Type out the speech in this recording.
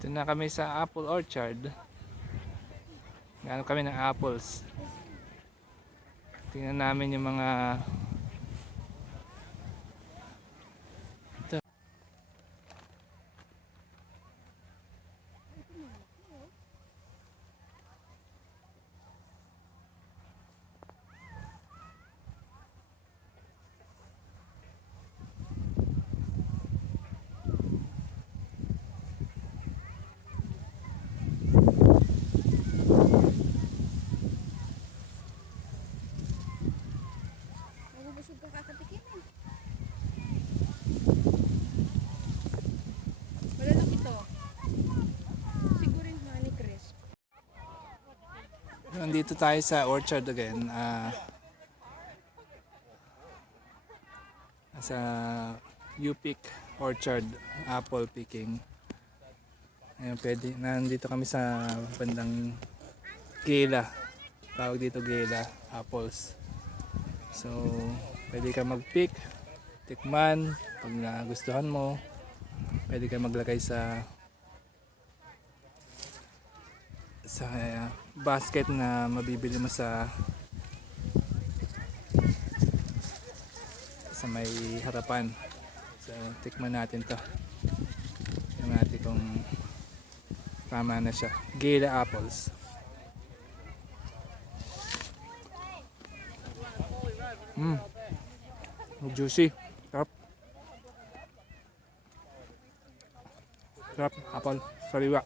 Ito na kami sa apple orchard. Gano'n kami ng apples. Tingnan namin yung mga ito. Nagubusog ka kakatikin eh. Wala lang ito. Siguro yung honey crisp. Nandito tayo sa orchard again. Sa UPIC Orchard apple picking. Ayun, pwede. Nandito kami sa bandang Gela. Tawag dito Gela apples. So, pwede ka mag-pick, tikman, pag nagustuhan mo, pwede ka maglagay sa basket na mabibili mo sa may harapan. So, tikman natin to. Tingnan natin kung tama na siya. Gela apples. Juicy. Sarap. Sarap. Apple. Sariwa.